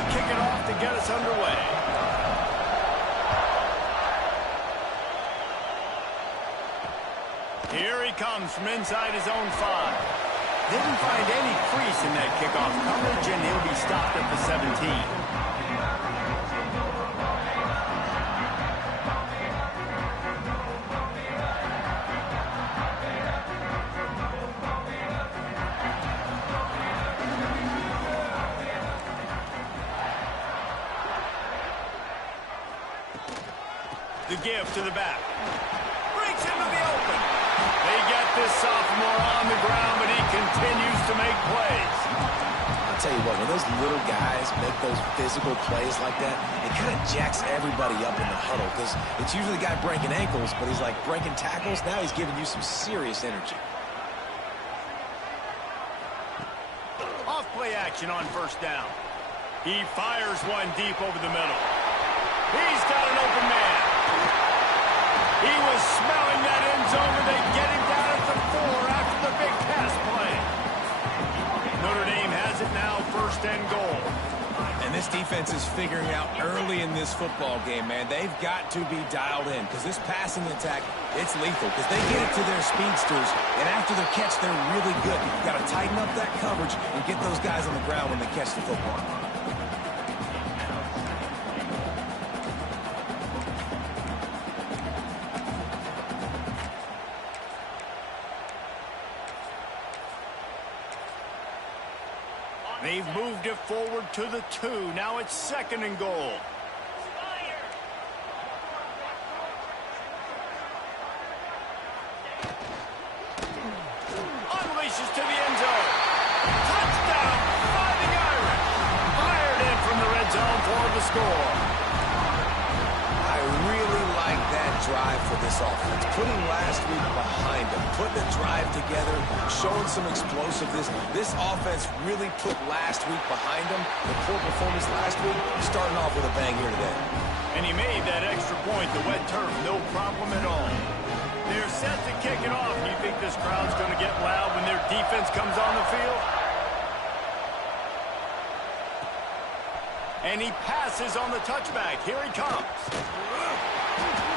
He'll kick it off to get us underway. Here he comes from inside his own 5. Didn't find any crease in that kickoff coverage, and he'll be stopped at the 17. The give to the back. Breaks into the open. They get this sophomore on the ground, but he continues to make plays. I'll tell you what, when those little guys make those physical plays like that, it kind of jacks everybody up in the huddle because it's usually the guy breaking ankles, but he's like breaking tackles. Now he's giving you some serious energy. Off play action on first down. He fires one deep over the middle. He's got an open man. He was smelling that end zone, and they get him down at the 4 after the big pass play. Notre Dame has it now, 1st and goal. And this defense is figuring out early in this football game, man. They've got to be dialed in because this passing attack, it's lethal because they get it to their speedsters, and after the catch, they're really good. You've got to tighten up that coverage and get those guys on the ground when they catch the football. They've moved it forward to the 2. Now it's 2nd and goal. Unleashes to the end zone. Touchdown, Fighting Irish. Fired in from the red zone for the score. I really like that drive for this offense. Putting last week behind them, putting a drive together, showing some explosiveness. This offense really put last week behind them. The poor performance last week, starting off with a bang here today. And he made that extra point, the wet turf, no problem at all. They're set to kick it off. Do you think this crowd's going to get loud when their defense comes on the field? And he passes on the touchback. Here he comes.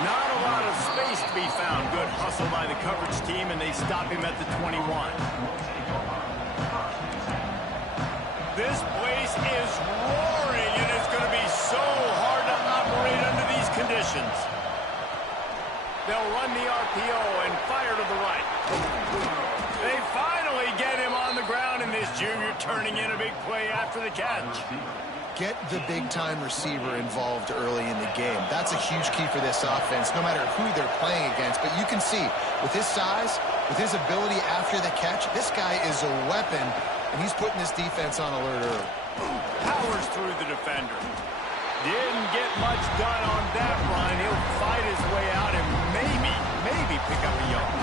Not a lot of space to be found. Good hustle by the coverage team, and they stop him at the 21. This place is roaring, and it's going to be so hard to operate under these conditions. They'll run the RPO and fire to the right. They finally get him on the ground, and this junior turning in a big play after the catch. Get the big-time receiver involved early in the game. That's a huge key for this offense, no matter who they're playing against. But you can see, with his size, with his ability after the catch, this guy is a weapon, and he's putting this defense on alert early. Powers through the defender. Didn't get much done on that run. He'll fight his way out and maybe pick up a yard.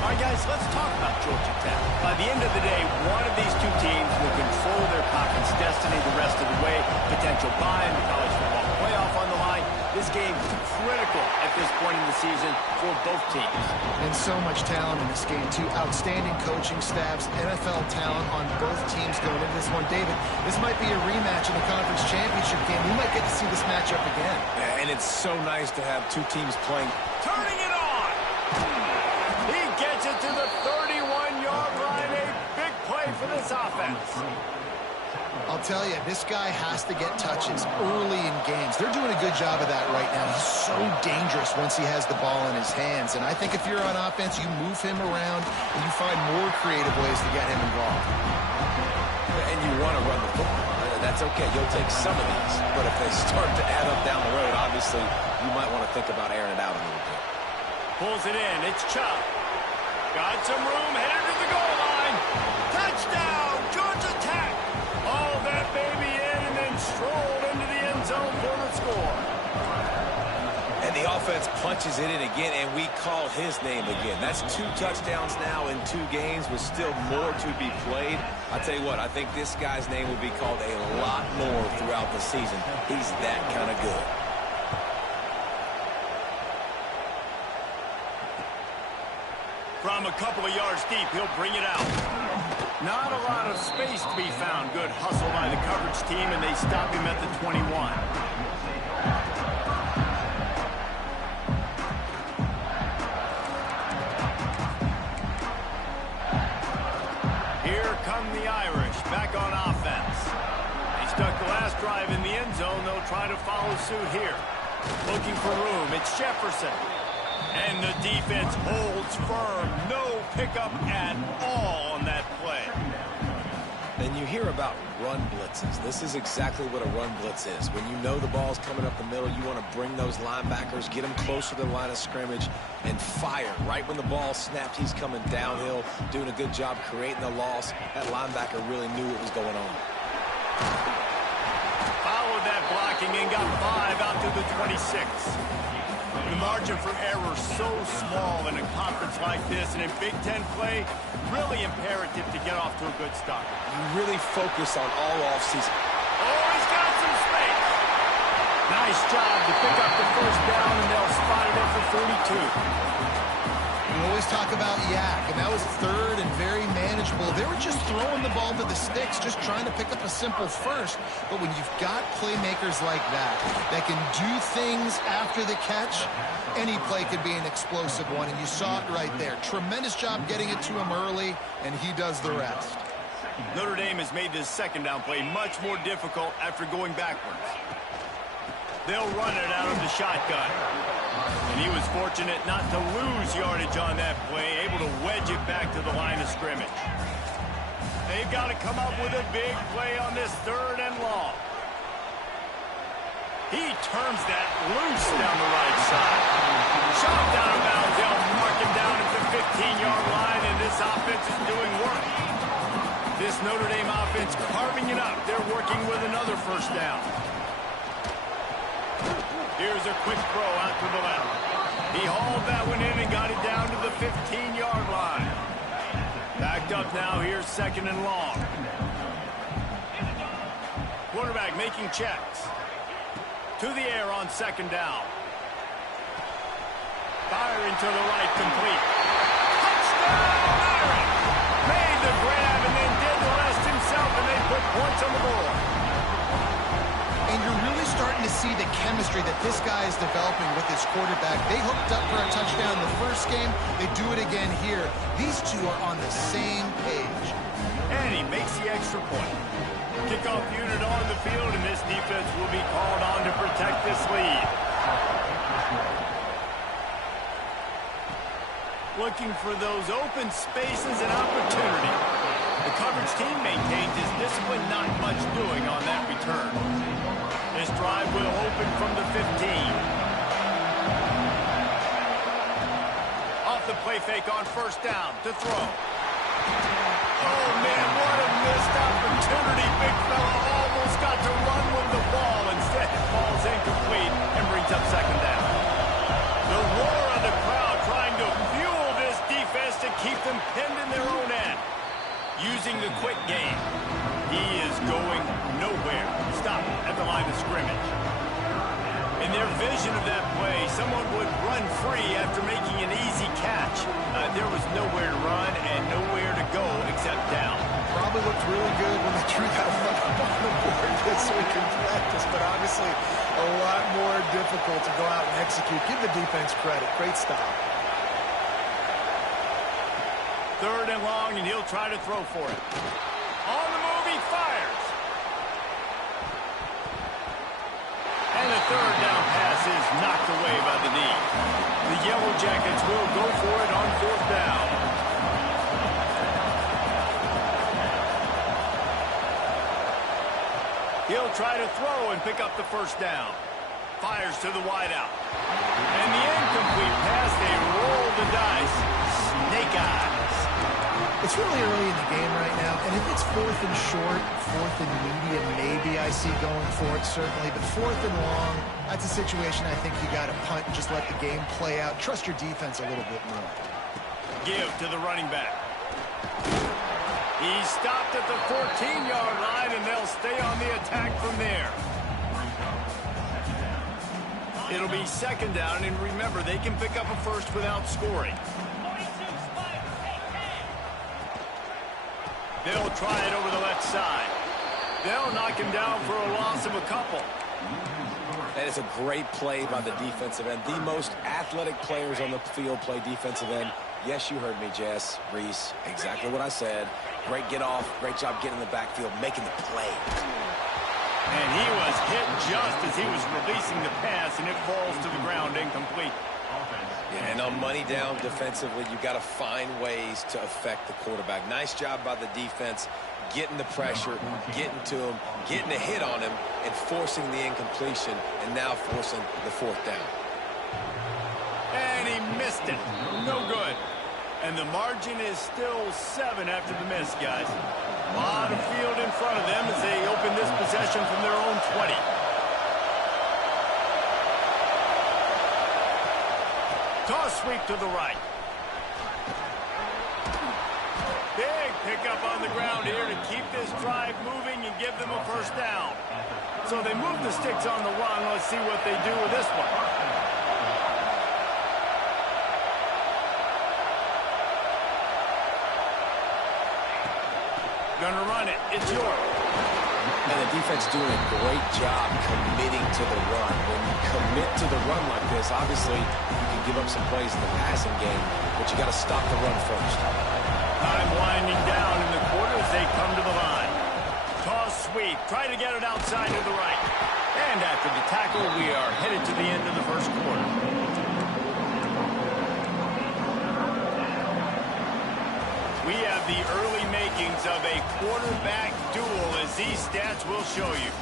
All right, guys, let's talk about Georgia Tech. By the end of the day, one of these two teams will control their conference destiny the rest of the way. Potential bye in the college football playoff on the line. This game is critical at this point in the season for both teams. And so much talent in this game, too. Outstanding coaching staffs, NFL talent on both teams going into this one. David, this might be a rematch in the conference championship game. We might get to see this matchup again. Yeah, and it's so nice to have two teams playing. Turning it on! He gets it to the 31-yard line. A big play for this offense. I'll tell you, this guy has to get touches early in games. They're doing a good job of that right now. He's so dangerous once he has the ball in his hands. And I think if you're on offense, you move him around and you find more creative ways to get him involved. And you want to run the football. That's okay. You'll take some of these. But if they start to add up down the road, obviously, you might want to think about airing it out a little bit. Pulls it in. It's Chubb. Got some room. Headed to the goal line. Touchdown, Georgia Tech. All that baby in and then strolled into the end zone for the score. And the offense punches it in again, and we call his name again. That's 2 touchdowns now in 2 games with still more to be played. I'll tell you what, I think this guy's name will be called a lot more throughout the season. He's that kind of good. From a couple of yards deep, he'll bring it out. Not a lot of space to be found. Good hustle by the coverage team, and they stop him at the 21. Here come the Irish, back on offense. They stuck the last drive in the end zone. They'll try to follow suit here. Looking for room. It's Jefferson. And the defense holds firm. No pickup at all on that play. And you hear about run blitzes. This is exactly what a run blitz is. When you know the ball's coming up the middle, you want to bring those linebackers, get them closer to the line of scrimmage, and fire. Right when the ball snapped, he's coming downhill, doing a good job creating the loss. That linebacker really knew what was going on. Followed that blocking and got 5 out to the 26. The margin for error so small in a conference like this, and in Big Ten play, really imperative to get off to a good start. You really focus on all offseason. Oh, he's got some space. Nice job to pick up the first down, and they'll spot it up for 42. We always talk about yak, and that was third and very manageable. They were just throwing the ball to the sticks, just trying to pick up a simple first. But when you've got playmakers like that can do things after the catch, any play could be an explosive one, and you saw it right there. Tremendous job getting it to him early, and he does the rest. Notre Dame has made this second down play much more difficult after going backwards. They'll run it out of the shotgun. And he was fortunate not to lose yardage on that play, able to wedge it back to the line of scrimmage. They've got to come up with a big play on this 3rd and long. He turns that loose down the right side. Shot down of bounds. They'll mark him down at the 15-yard line, and this offense is doing work. This Notre Dame offense carving it up. They're working with another first down. Here's a quick throw out to the left. He hauled that one in and got it down to the 15-yard line. Backed up now. Here's 2nd and long. Quarterback making checks. To the air on 2nd down. Firing to the right, complete. Touchdown, Irish! Made the grab and then did the rest himself, and they put points on the board. And you're really starting to see the chemistry that this guy is developing with his quarterback. They hooked up for a touchdown in the first game. They do it again here. These two are on the same page. And he makes the extra point. Kickoff unit on the field, and this defense will be called on to protect this lead. Looking for those open spaces and opportunity. The coverage team maintains his discipline, not much doing on that return. This drive will open from the 15. Off the play fake on 1st down to throw. Oh, man, what a missed opportunity. Big fella almost got to run with the ball. Instead, it falls incomplete and brings up 2nd down. The roar of the crowd trying to fuel this defense to keep them pinned in their own end. Using the quick game. He is going nowhere. Stop at the line of scrimmage. In their vision of that play, someone would run free after making an easy catch. There was nowhere to run and nowhere to go except down. Probably looked really good when they threw that one up on the board this week in practice, but obviously a lot more difficult to go out and execute. Give the defense credit. Great stop. 3rd and long, and he'll try to throw for it. On the move, he fires. And the 3rd down pass is knocked away by the knee. The Yellow Jackets will go for it on 4th down. He'll try to throw and pick up the 1st down. Fires to the wideout. And the incomplete pass, they roll the dice. Snake eyes. It's really early in the game right now, and if it's 4th and short, 4th and medium, maybe I see going for it, certainly. But 4th and long, that's a situation I think you got to punt and just let the game play out. Trust your defense a little bit more. Give to the running back. He stopped at the 14-yard line, and they'll stay on the attack from there. It'll be 2nd down, and remember, they can pick up a first without scoring. They'll try it over the left side. They'll knock him down for a loss of a couple. That is a great play by the defensive end. The most athletic players on the field play defensive end. Yes, you heard me, Jess, Reese. Exactly what I said. Great get off. Great job getting in the backfield, making the play. And he was hit just as he was releasing the pass, and it falls to the ground incomplete. Yeah, and on money down defensively, you've got to find ways to affect the quarterback. Nice job by the defense, getting the pressure, getting to him, getting a hit on him, and forcing the incompletion, and now forcing the fourth down. And he missed it. No good. And the margin is still 7 after the miss, guys. A lot of field in front of them as they open this possession from their own 20. Toss sweep to the right. Big pickup on the ground here to keep this drive moving and give them a first down. So they move the sticks on the run. Let's see what they do with this one. Gonna run it. It's York. And the defense doing a great job committing to the run. When you commit to the run like this, obviously you can give up some plays in the passing game, but you got to stop the run first. Time winding down in the quarter as they come to the line. Toss sweep. Try to get it outside to the right. And after the tackle, we are headed to the end of the first quarter. We have the early makings of a quarterback duel, as these stats will show you.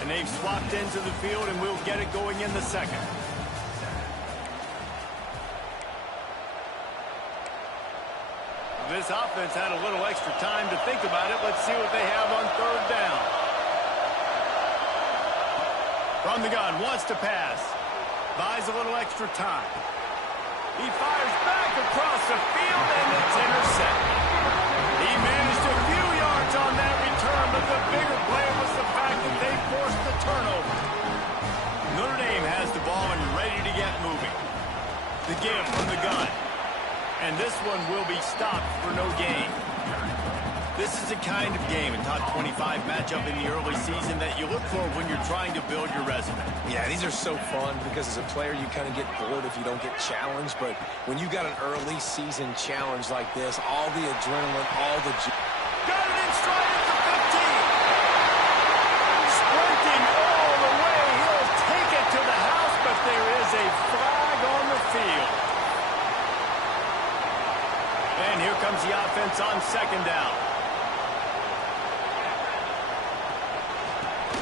And they've swapped into the field, and we'll get it going in the second. This offense had a little extra time to think about it. Let's see what they have on third down. From the gun, wants to pass. Buys a little extra time. He fires back across the field, and it's intercepted. He managed a few yards on that return, but the bigger play was the fact that they forced the turnover. Notre Dame has the ball and ready to get moving. The give from the gun. And this one will be stopped for no gain. This is the kind of game, a top 25 matchup in the early season, that you look for when you're trying to build your resume. Yeah, these are so fun because as a player you kind of get bored if you don't get challenged, but when you got an early season challenge like this, all the adrenaline, all the... Got it in stride at the 15. Sprinting all the way. He'll take it to the house, but there is a flag on the field. And here comes the offense on second down.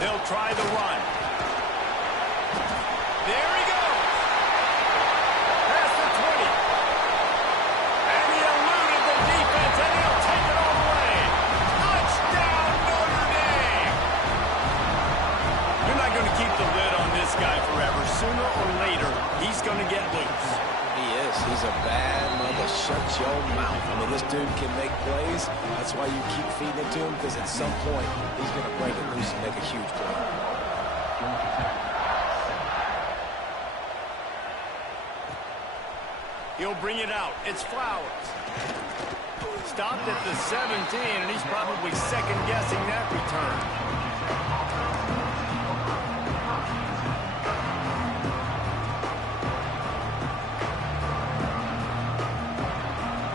They'll try the run. There he goes. Past the 20. And he eluded the defense, and he'll take it all the way. Touchdown, Notre Dame. You're not going to keep the lid on this guy forever. Sooner or later, he's going to get loose. He is. He's a bad mother. Shut your mouth. I mean, this dude can make plays. That's why you keep feeding it to him, because at some point, he's going to break it loose and make a huge play. He'll bring it out. It's Flowers. Stopped at the 17, and he's probably second-guessing that return.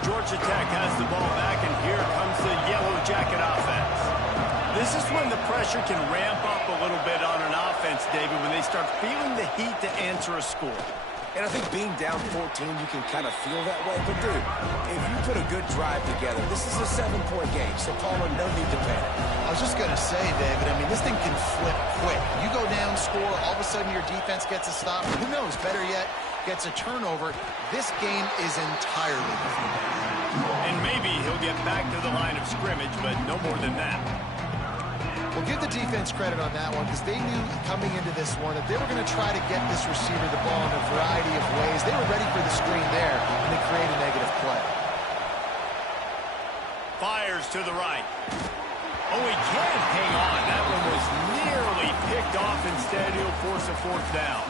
Georgia Tech has the ball back, and here comes the Yellow Jacket offense. This is when the pressure can ramp up a little bit on an offense, David, when they start feeling the heat to answer a score. And I think being down 14, you can kind of feel that way. But, dude, if you put a good drive together, this is a 7-point game, so, Palmer, no need to panic. I was just going to say, David, I mean, this thing can flip quick. You go down, score, all of a sudden your defense gets a stop. Who knows? Better yet, gets a turnover. This game is entirely different. And maybe he'll get back to the line of scrimmage, but no more than that. Well, give the defense credit on that one, because they knew coming into this one that they were going to try to get this receiver the ball in a variety of ways. They were ready for the screen there, and they create a negative play. Fires to the right. Oh, he can't hang on. That one was nearly picked off instead. He'll force a fourth down.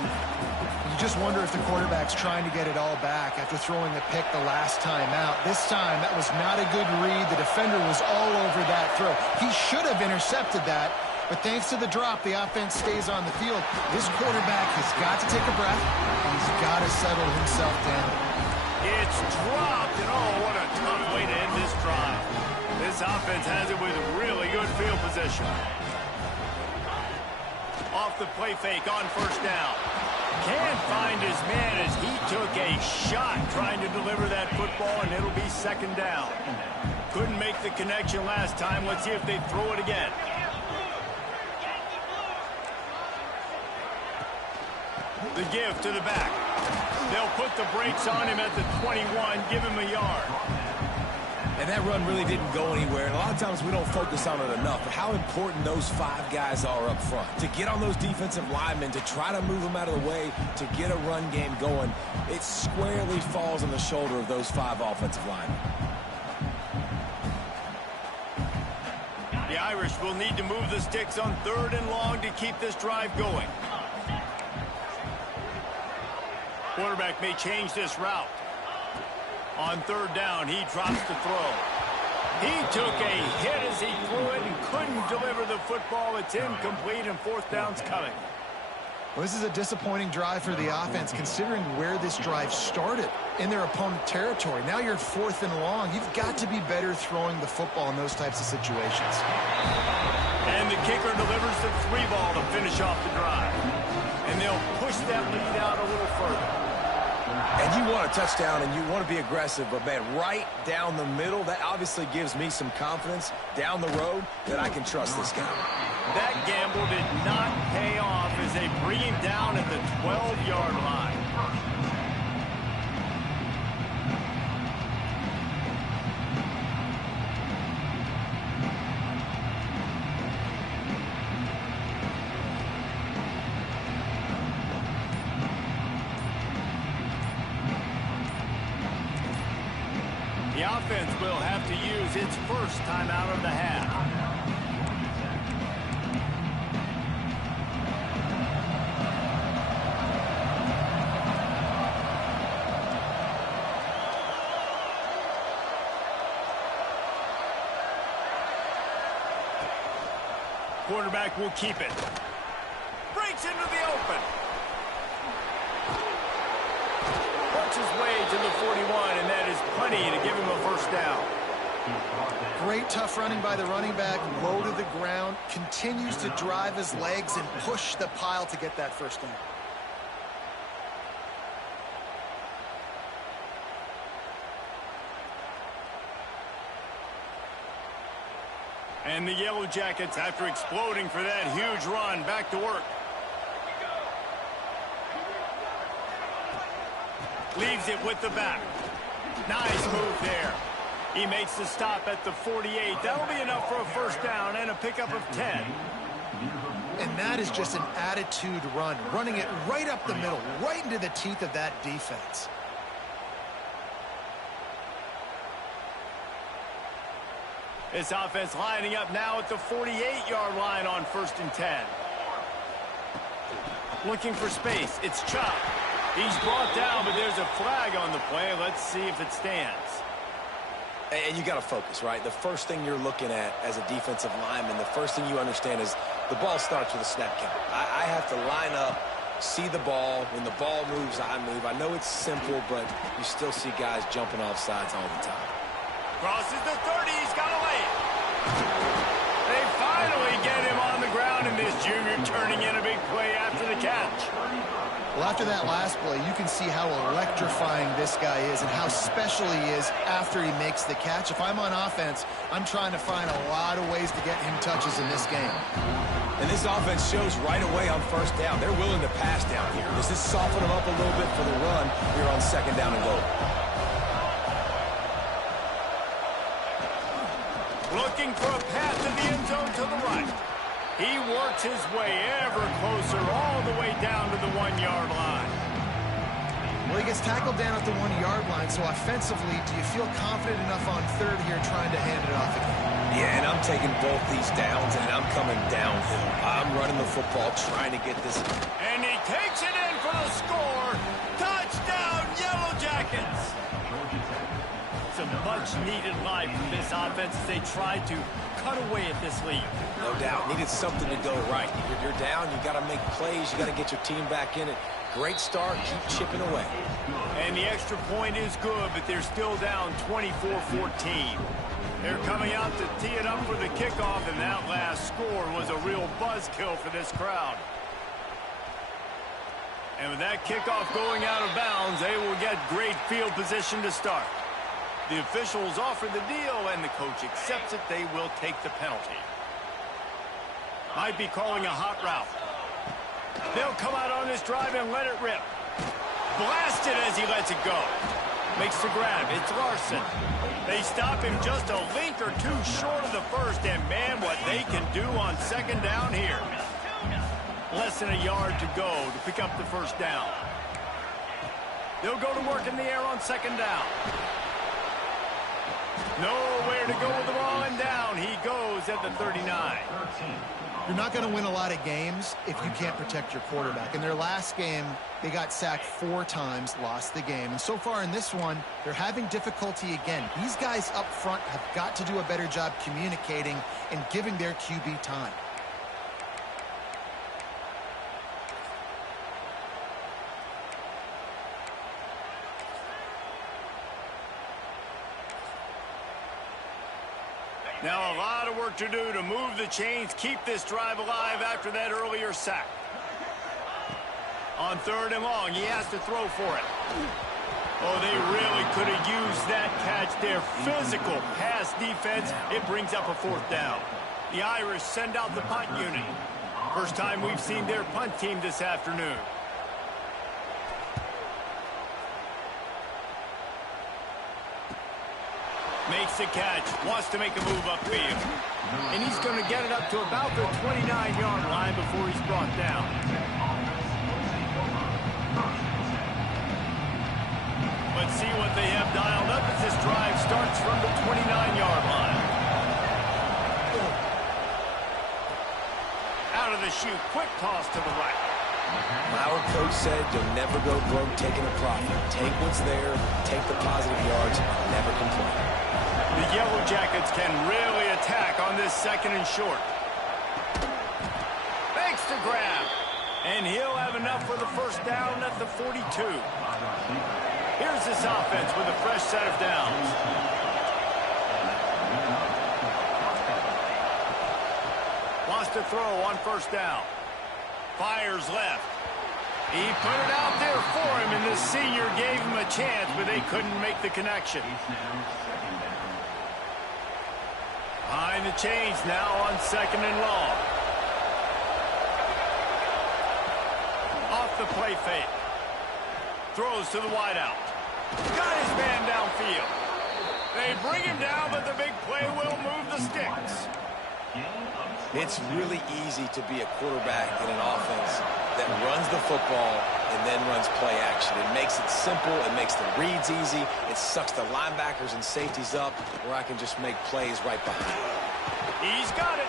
You just wonder if the quarterback's trying to get it all back after throwing a pick the last time out. This time, that was not a good read. The defender was all over that throw. He should have intercepted that, but thanks to the drop, the offense stays on the field. This quarterback has got to take a breath, and he's got to settle himself down. It's dropped, and oh, what a tough way to end this drive. This offense has it with really good field position. Off the play fake on first down. Can't find his man as he took a shot trying to deliver that football, and it'll be second down. Couldn't make the connection last time. Let's see if they throw it again. The give to the back. They'll put the brakes on him at the 21, give him a yard. And that run really didn't go anywhere. And a lot of times we don't focus on it enough. But how important those 5 guys are up front. To get on those defensive linemen, to try to move them out of the way, to get a run game going, it squarely falls on the shoulder of those 5 offensive linemen. The Irish will need to move the sticks on 3rd and long to keep this drive going. Quarterback may change this route. On 3rd down, he drops the throw. He took a hit as he threw it and couldn't deliver the football. It's incomplete, and 4th down's coming. Well, this is a disappointing drive for the offense, considering where this drive started, in their opponent territory. Now you're 4th and long. You've got to be better throwing the football in those types of situations. And the kicker delivers the 3-ball to finish off the drive. And they'll push that lead out a little further. And you want a touchdown and you want to be aggressive, but, man, right down the middle, that obviously gives me some confidence down the road that I can trust this guy. That gamble did not pay off as they bring him down at the 12-yard line. The offense will have to use its first timeout of the half. Quarterback will keep it. Breaks into the open. Works his way to the 41, and that is plenty to give him a first down. Great tough running by the running back, low to the ground, continues to drive his legs and push the pile to get that first down. And the Yellow Jackets, after exploding for that huge run, back to work. Leaves it with the back. Nice move there. He makes the stop at the 48. That'll be enough for a first down and a pickup of 10. And that is just an attitude run, running it right up the middle, right into the teeth of that defense. This offense lining up now at the 48-yard line on 1st and 10. Looking for space. It's Chubb. He's brought down, but there's a flag on the play. Let's see if it stands. And you got to focus, right? The first thing you're looking at as a defensive lineman, the first thing you understand is the ball starts with a snap count. I have to line up, see the ball. When the ball moves, I move. I know it's simple, but you still see guys jumping off sides all the time. Crosses the 30. He's got to lay it. They finally get him on the ground, and this junior turning in a big play after the catch. Well, after that last play, you can see how electrifying this guy is and how special he is after he makes the catch. If I'm on offense, I'm trying to find a lot of ways to get him touches in this game. And this offense shows right away on first down. They're willing to pass down here. Does this soften them up a little bit for the run here on 2nd down and goal? Looking for a path to the end zone to the right. He works his way ever closer all the way down to the 1-yard line. Well, he gets tackled down at the 1-yard line, so offensively, do you feel confident enough on third here trying to hand it off again? Yeah, and I'm taking both these downs, and I'm coming downhill. I'm running the football, trying to get this. And he takes it in for the score. Touchdown, Yellow Jackets! Some much-needed life from this offense as they tried to cut away at this lead. No doubt. Needed something to go right. You're down. You got to make plays. You got to get your team back in it. Great start. Keep chipping away. And the extra point is good, but they're still down 24-14. They're coming out to tee it up for the kickoff, and that last score was a real buzzkill for this crowd. And with that kickoff going out of bounds, they will get great field position to start. The officials offer the deal, and the coach accepts it. They will take the penalty. Might be calling a hot route. They'll come out on this drive and let it rip. Blasted as he lets it go. Makes the grab. It's Larson. They stop him just a link or two short of the first, and man, what they can do on second down here. Less than a yard to go to pick up the first down. They'll go to work in the air on second down. Nowhere to go with the ball, and down he goes at the 39. You're not going to win a lot of games if you can't protect your quarterback. In their last game, they got sacked 4 times, lost the game. And so far in this one, they're having difficulty again. These guys up front have got to do a better job communicating and giving their QB time. Now a lot of work to do to move the chains, keep this drive alive after that earlier sack. On third and long, he has to throw for it. Oh, they really could have used that catch there. Physical pass defense. It brings up a fourth down. The Irish send out the punt unit. First time we've seen their punt team this afternoon. Makes the catch, wants to make a move upfield. And he's going to get it up to about the 29-yard line before he's brought down. Let's see what they have dialed up as this drive starts from the 29-yard line. Out of the chute, quick toss to the right. Our coach said you'll never go broke taking a profit. Take what's there, take the positive yards, and never complain. The Yellow Jackets can really attack on this second and short. Makes the grab. And he'll have enough for the first down at the 42. Here's this offense with a fresh set of downs. Wants to throw on first down. Fires left. He put it out there for him, and the senior gave him a chance, but they couldn't make the connection. Behind the chains now on second and long. Off the play fake. Throws to the wideout. Got his man downfield. They bring him down, but the big play will move the sticks. It's really easy to be a quarterback in an offense that runs the football and then runs play action. It makes it simple. It makes the reads easy. It sucks the linebackers and safeties up where I can just make plays right behind. He's got it.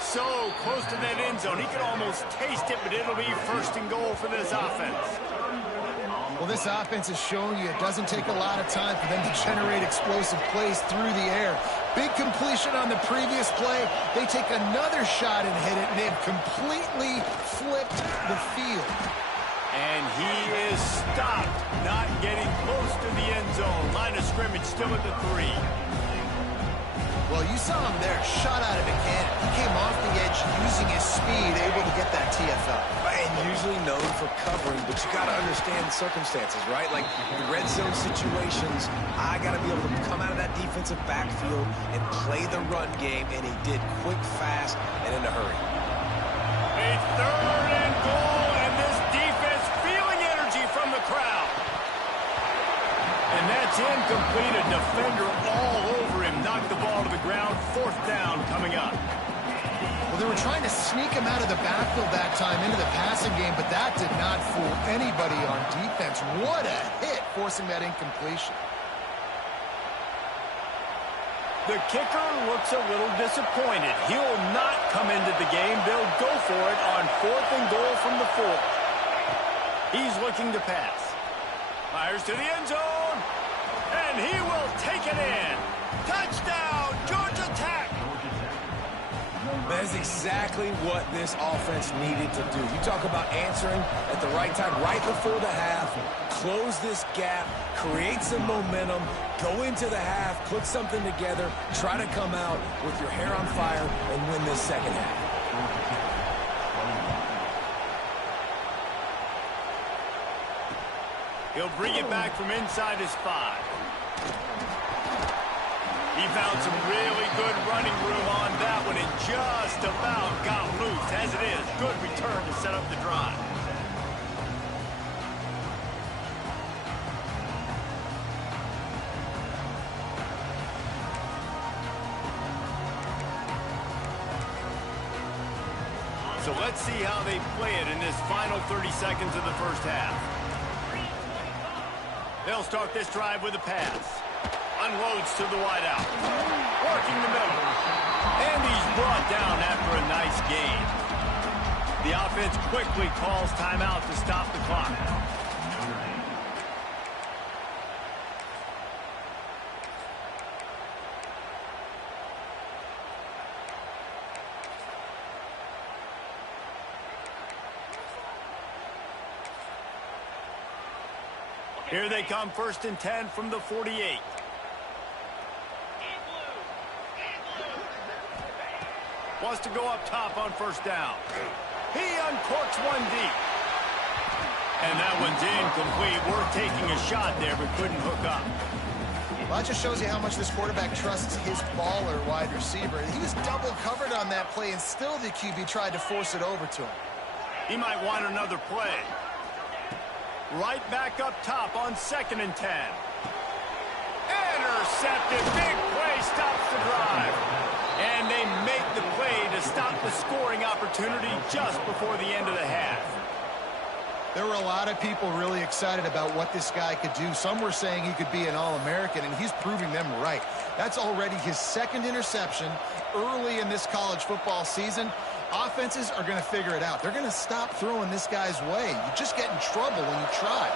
So close to that end zone. He could almost taste it, but it'll be first and goal for this offense. Well, this offense has shown you it doesn't take a lot of time for them to generate explosive plays through the air. Big completion on the previous play. They take another shot and hit it, and they've completely flipped the field. And he is stopped, not getting close to the end zone. Line of scrimmage still at the 3. Well, you saw him there, shot out of a cannon. He came off the edge using his speed, able to get that TFL. And usually known for covering, but you got to understand circumstances, right? Like the red zone situations, I got to be able to come out of that defensive backfield and play the run game, and he did quick, fast, and in a hurry. A third and goal, and this defense feeling energy from the crowd. And that's incomplete. A defender all over him. Knocked the ball to the ground. Fourth down coming up. Well, they were trying to sneak him out of the backfield that time into the passing game, but that did not fool anybody on defense. What a hit, forcing that incompletion. The kicker looks a little disappointed. He'll not come into the game. They'll go for it on 4th and goal from the 4. He's looking to pass. Fires to the end zone. And he will take it in. Touchdown, Georgia Tech. That's exactly what this offense needed to do. You talk about answering at the right time, right before the half, close this gap, create some momentum, go into the half, put something together, try to come out with your hair on fire and win this second half. He'll bring it back from inside his 5. He found some really good running room on that one and just about got loose. As it is, good return to set up the drive. So let's see how they play it in this final 30 seconds of the first half. They'll start this drive with a pass. Unloads to the wideout. Working the middle. And he's brought down after a nice gain. The offense quickly calls timeout to stop the clock. Here they come, 1st and 10 from the 48. Wants to go up top on 1st down. He uncorks one deep. And that one's incomplete. Worth taking a shot there, but couldn't hook up. Well, that just shows you how much this quarterback trusts his baller wide receiver. He was double covered on that play, and still the QB tried to force it over to him. He might want another play. Right back up top on 2nd and 10. Intercepted. Big play stops the drive. And they make the play to stop the scoring opportunity just before the end of the half. There were a lot of people really excited about what this guy could do. Some were saying he could be an All-American, and he's proving them right. That's already his 2nd interception early in this college football season. Offenses are going to figure it out. They're going to stop throwing this guy's way. You just get in trouble when you try.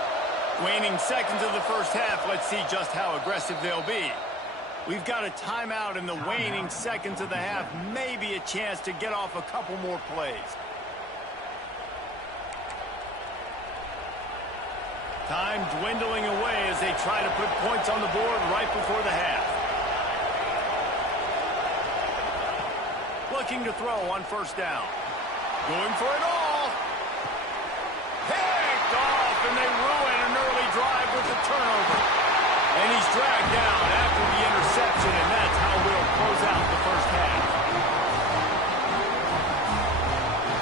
Waning seconds of the first half. Let's see just how aggressive they'll be. We've got a timeout in the waning seconds of the half. Maybe a chance to get off a couple more plays. Time dwindling away as they try to put points on the board right before the half. Looking to throw on 1st down. Going for it all. Picked off, and they ruin an early drive with the turnover. And he's dragged down after the interception, and that's how we'll close out the first half.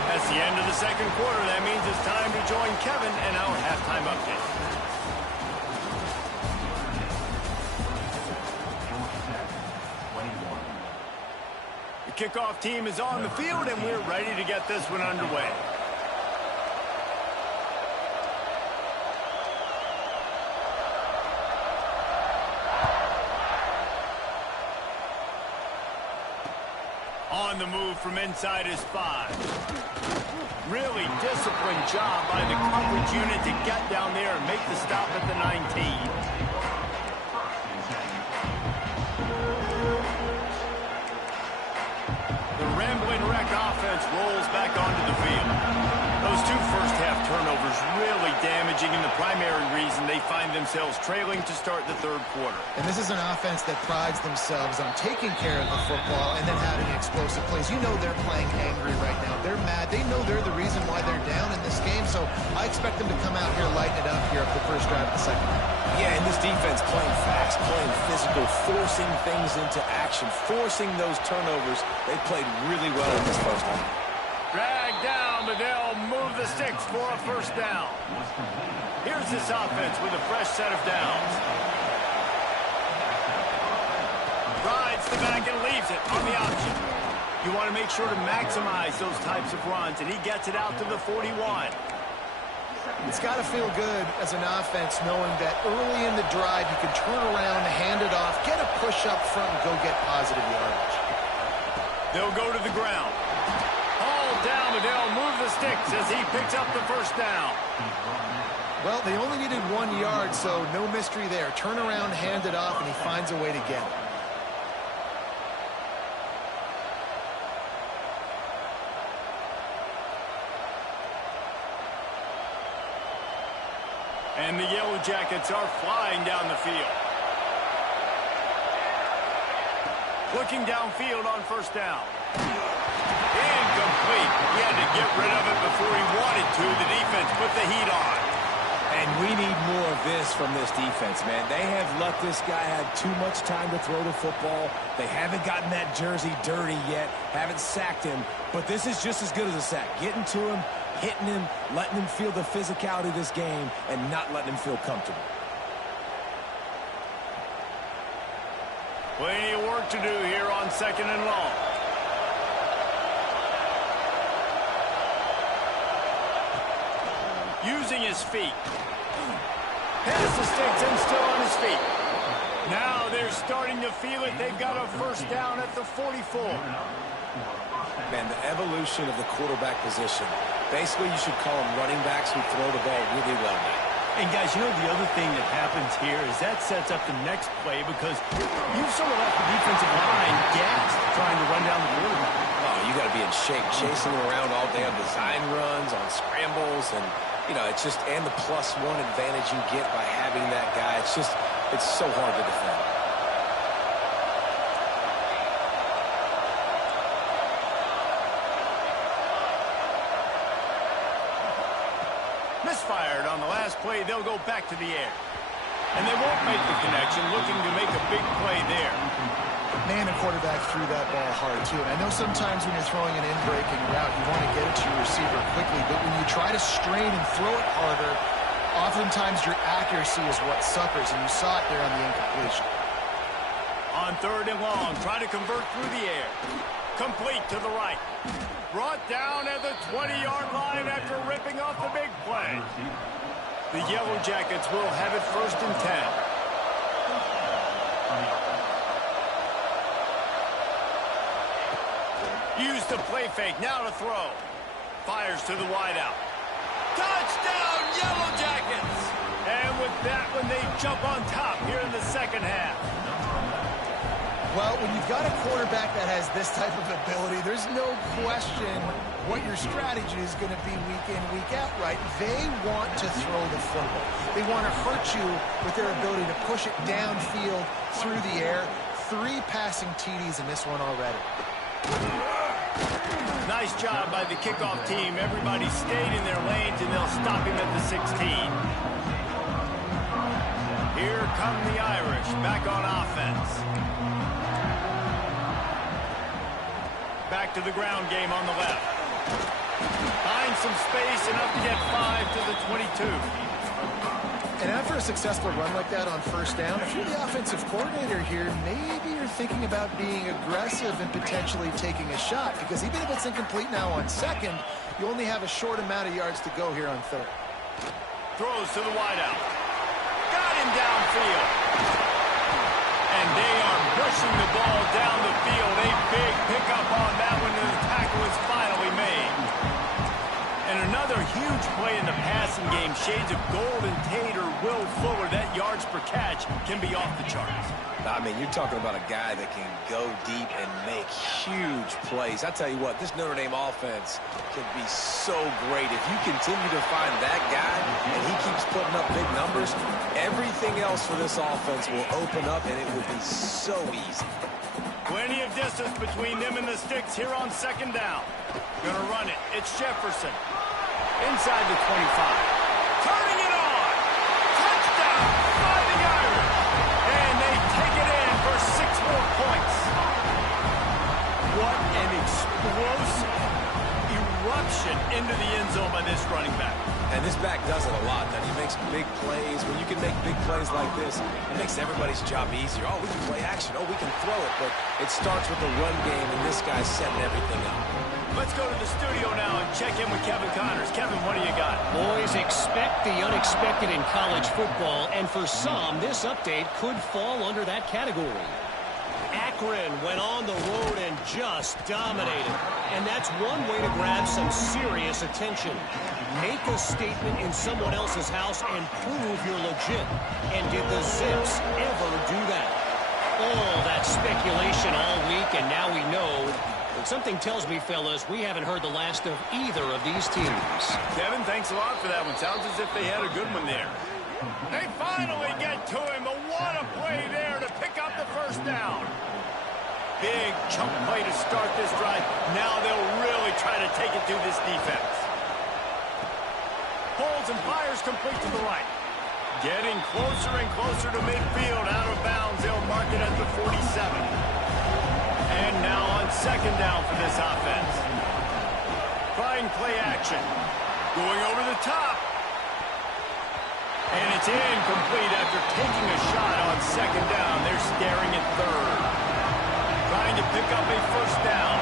That's the end of the 2nd quarter. That means it's time to join Kevin and our halftime update. The kickoff team is on the field, and we're ready to get this one underway. On the move from inside his 5. Really disciplined job by the coverage unit to get down there and make the stop at the 19. The Ramblin' Wreck offense rolls back onto the field. Those 2 first-half turnovers really damaging, and the primary reason they find themselves trailing to start the 3rd quarter. And this is an offense that prides themselves on taking care of the football and then having explosive plays. You know they're playing angry right now. They're mad. They know they're the reason why they're down in this game, so I expect them to come out here, lighten it up here at the first drive of the second half. Yeah, and this defense playing fast, playing physical, forcing things into action, forcing those turnovers. They played really well in this first half. Dragged down, but they'll move the sticks for a 1st down. Here's this offense with a fresh set of downs. Rides the back and leaves it on the option. You want to make sure to maximize those types of runs, and he gets it out to the 41. It's got to feel good as an offense knowing that early in the drive you can turn around, hand it off, get a push up front, and go get positive yardage. They'll go to the ground. Hauled down, but they'll move the sticks as he picks up the first down. Well, they only needed 1 yard, so no mystery there. Turn around, hand it off, and he finds a way to get it. And the Yellow Jackets are flying down the field. Looking downfield on first down. Incomplete. He had to get rid of it before he wanted to. The defense put the heat on. And we need more of this from this defense, man. They have let this guy have too much time to throw the football. They haven't gotten that jersey dirty yet, haven't sacked him. But this is just as good as a sack. Getting to him, hitting him, letting him feel the physicality of this game, and not letting him feel comfortable. Plenty of work to do here on 2nd and long. Using his feet. Has the sticks and still on his feet. Now they're starting to feel it. They've got a first down at the 44. Man, the evolution of the quarterback position. Basically, you should call them running backs who throw the ball really well now. And guys, you know the other thing that happens here is that sets up the next play because you've sort of left the defensive line gassed trying to run down the quarterback. Oh, you got to be in shape, chasing him around all day on design runs, on scrambles, and you know, it's just, and the +1 advantage you get by having that guy. It's just, it's so hard to defend. Misfired on the last play. They'll go back to the air. And they won't make the connection, looking to make a big play there. Man, the quarterback threw that ball hard, too. And I know sometimes when you're throwing an in-breaking route, you want to get it to your receiver quickly. But when you try to strain and throw it harder, oftentimes your accuracy is what suffers. And you saw it there on the incompletion. On 3rd and long, try to convert through the air. Complete to the right. Brought down at the 20-yard line after ripping off the big play. The Yellow Jackets will have it 1st and 10. Use the play fake, now to throw. Fires to the wideout. Touchdown, Yellow Jackets! And with that one, they jump on top here in the second half. Well, when you've got a quarterback that has this type of ability, there's no question what your strategy is going to be week in, week out, right? They want to throw the football. They want to hurt you with their ability to push it downfield through the air. 3 passing TDs in this one already. Nice job by the kickoff team. Everybody stayed in their lanes, and they'll stop him at the 16. Here come the Irish back on offense. Back to the ground game on the left. Finds some space, enough to get 5 to the 22. And after a successful run like that on first down, if you're the offensive coordinator here, maybe you're thinking about being aggressive and potentially taking a shot, because even if it's incomplete now on second, you only have a short amount of yards to go here on third. Throws to the wideout. Got him downfield. And they are pushing the ball down the field. A big pickup on that one, and the tackle is finally made. And another huge play in the passing game. Shades of Golden Tate or Will Fuller. That yards per catch can be off the charts. I mean, you're talking about a guy that can go deep and make huge plays. I tell you what, this Notre Dame offense can be so great. If you continue to find that guy and he keeps putting up big numbers, everything else for this offense will open up, and it will be so easy. Plenty of distance between them and the sticks here on 2nd down. Gonna run it. It's Jefferson. Inside the 25. Turning it on. Touchdown. Fighting Irish. And they take it in for 6 more points. What an explosive, reception into the end zone by this running back. And this back does it a lot. That he makes big plays. When you can make big plays like this, it makes everybody's job easier. Oh, we can play action. Oh, we can throw it. But it starts with the run game, and this guy's setting everything up. Let's go to the studio now and check in with Kevin Connors. Kevin, what do you got? Boys, expect the unexpected in college football, and for some, this update could fall under that category. Akron went on the road and just dominated. And that's one way to grab some serious attention. Make a statement in someone else's house and prove you're legit. And did the Zips ever do that? All that speculation all week, and now we know. But something tells me, fellas, we haven't heard the last of either of these teams. Kevin, thanks a lot for that one. Sounds as if they had a good one there. They finally get to him, but what a play there to pick up the first down. Big chunk play to start this drive. Now they'll really try to take it to this defense. Holds and fires complete to the right. Getting closer and closer to midfield. Out of bounds. They'll mark it at the 47. And now on second down for this offense. Trying play action. Going over the top. And it's incomplete after taking a shot on second down. They're staring at third. Trying to pick up a first down.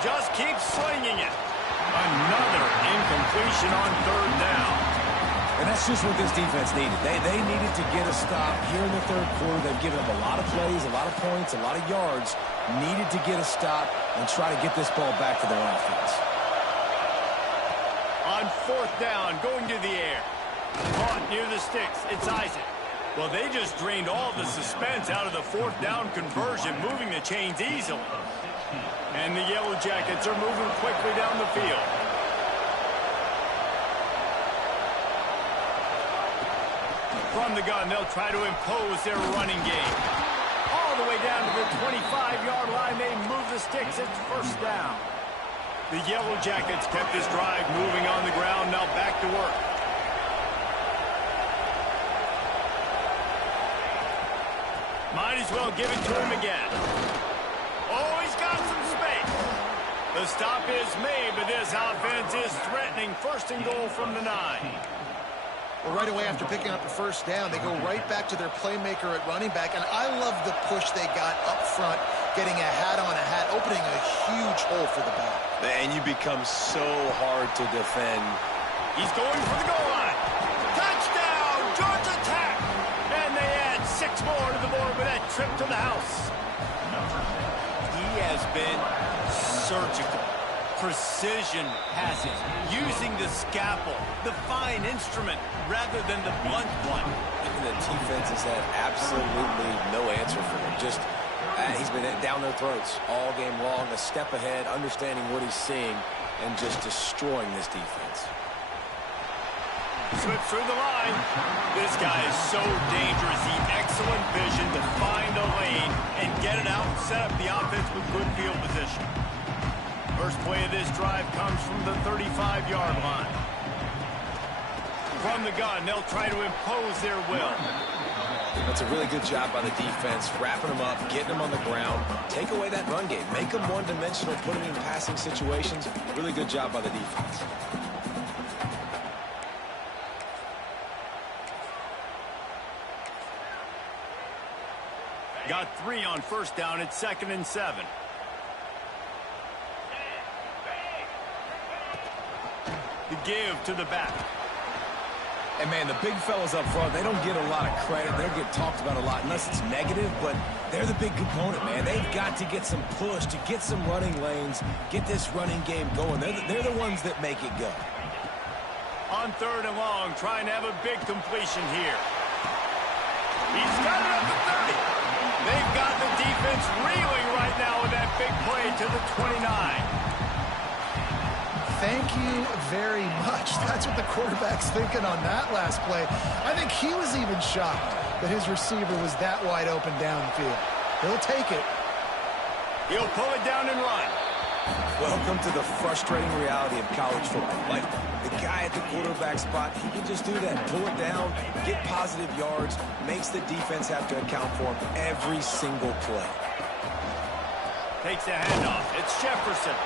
Just keep slinging it. Another incompletion on third down. And that's just what this defense needed. They needed to get a stop here in the third quarter. They've given up a lot of plays, a lot of points, a lot of yards. Needed to get a stop and try to get this ball back to their offense. On fourth down, going to the air. Caught near the sticks. It's Isaac. Well, they just drained all the suspense out of the fourth down conversion, moving the chains easily. And the Yellow Jackets are moving quickly down the field. From the gun, they'll try to impose their running game. All the way down to the 25-yard line, they move the sticks. It's first down. The Yellow Jackets kept this drive moving on the ground. Now back to work. Might as well give it to him again. Oh, he's got some space. The stop is made, but this offense is threatening. First and goal from the 9. Well, right away after picking up the first down, they go right back to their playmaker at running back. And I love the push they got up front, getting a hat on a hat, opening a huge hole for the back. And you become so hard to defend. He's going for the goal line. Touchdown, Georgia Tech. And they add 6 more to the board with that trip to the house. He has been surgical. Precision passing, using the scalpel, the fine instrument, rather than the blunt one. And the defense has had absolutely no answer for him. Just, he's been down their throats all game long, a step ahead, understanding what he's seeing, and just destroying this defense. Slips through the line. This guy is so dangerous. He excellent vision to find a lane and get it out and set up the offense with good field position. First play of this drive comes from the 35-yard line. From the gun, they'll try to impose their will. That's a really good job by the defense, wrapping them up, getting them on the ground. Take away that run game. Make them one-dimensional, put them in passing situations. Really good job by the defense. Got 3 on first down. It's 2nd and 7. The give to the back. And, man, the big fellas up front, they don't get a lot of credit. They'll get talked about a lot unless it's negative, but they're the big component, man. They've got to get some push, to get some running lanes, get this running game going. They're the ones that make it go. On 3rd and long, trying to have a big completion here. He's got it at the 30. They've got the defense reeling right now with that big play to the 29. Thank you very much. That's what the quarterback's thinking on that last play. I think he was even shocked that his receiver was that wide open downfield. He'll take it. He'll pull it down and run. Welcome to the frustrating reality of college football. Like, the guy at the quarterback spot, he can just do that. Pull it down, get positive yards, makes the defense have to account for him every single play. Takes the handoff. It's Jefferson.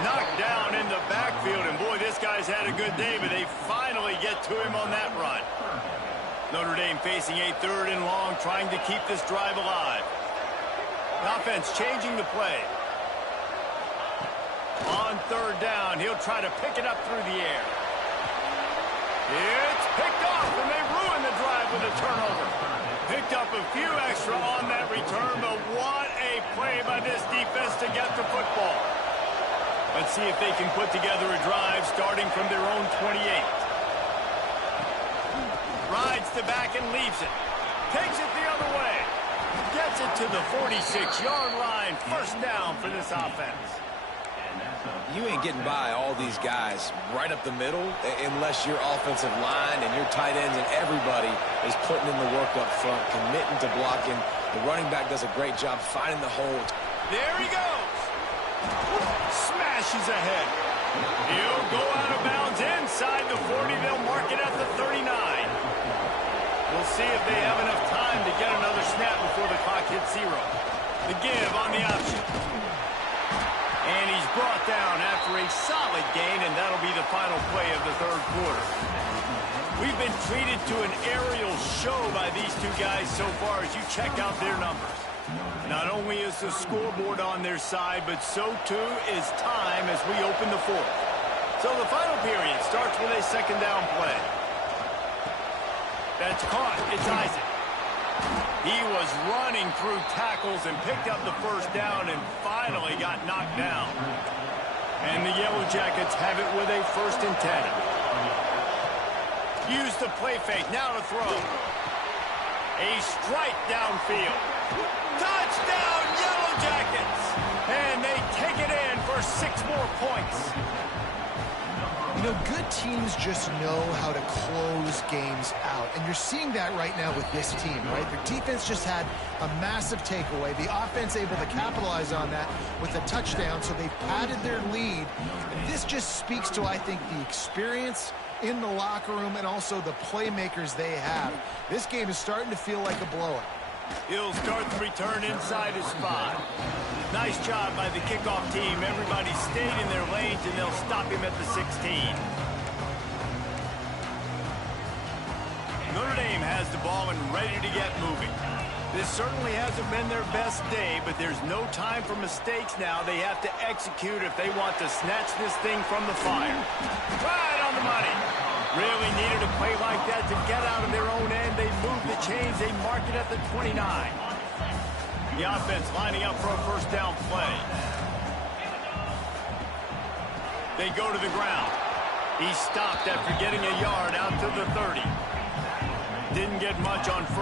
Knocked down in the backfield, and boy, this guy's had a good day, but they finally get to him on that run. Notre Dame facing a 3rd and long, trying to keep this drive alive. The offense changing the play. On 3rd down, he'll try to pick it up through the air. It's picked off, and they ruin the drive with a turnover. Picked up a few extra on that return, but what a play by this defense to get the football. Let's see if they can put together a drive starting from their own 28. Rides the back and leaves it. Takes it the other way. Gets it to the 46-yard line. 1st down for this offense. You ain't getting by all these guys right up the middle unless your offensive line and your tight ends and everybody is putting in the work up front, committing to blocking. The running back does a great job finding the hole. There he goes. Smashes ahead. He'll go out of bounds inside the 40. They'll mark it at the 39. We'll see if they have enough time to get another snap before the clock hits 0. The give on the option. And he's brought down after a solid gain, and that'll be the final play of the 3rd quarter. We've been treated to an aerial show by these two guys so far as you check out their numbers. Not only is the scoreboard on their side, but so too is time as we open the 4th. So the final period starts with a 2nd down play. That's caught. It's Isaac. He was running through tackles and picked up the 1st down and finally got knocked down. And the Yellow Jackets have it with a 1st and 10. Use the play fake. Now to throw. A strike downfield. Touchdown, Yellow Jackets! And they take it in for 6 more points. You know, good teams just know how to close games out. And you're seeing that right now with this team, right? Their defense just had a massive takeaway. The offense able to capitalize on that with a touchdown, so they've padded their lead. And this just speaks to, I think, the experience in the locker room and also the playmakers they have. This game is starting to feel like a blowout. He'll start the return inside his spot. Nice job by the kickoff team. Everybody stayed in their lanes, and they'll stop him at the 16. Notre Dame has the ball and ready to get moving. This certainly hasn't been their best day, but there's no time for mistakes now. They have to execute if they want to snatch this thing from the fire. Right on the money. Really needed a play like that to get out of their own end. They move the chains. They mark it at the 29. The offense lining up for a 1st down play. They go to the ground. He stopped after getting a yard out to the 30. Didn't get much on 1st.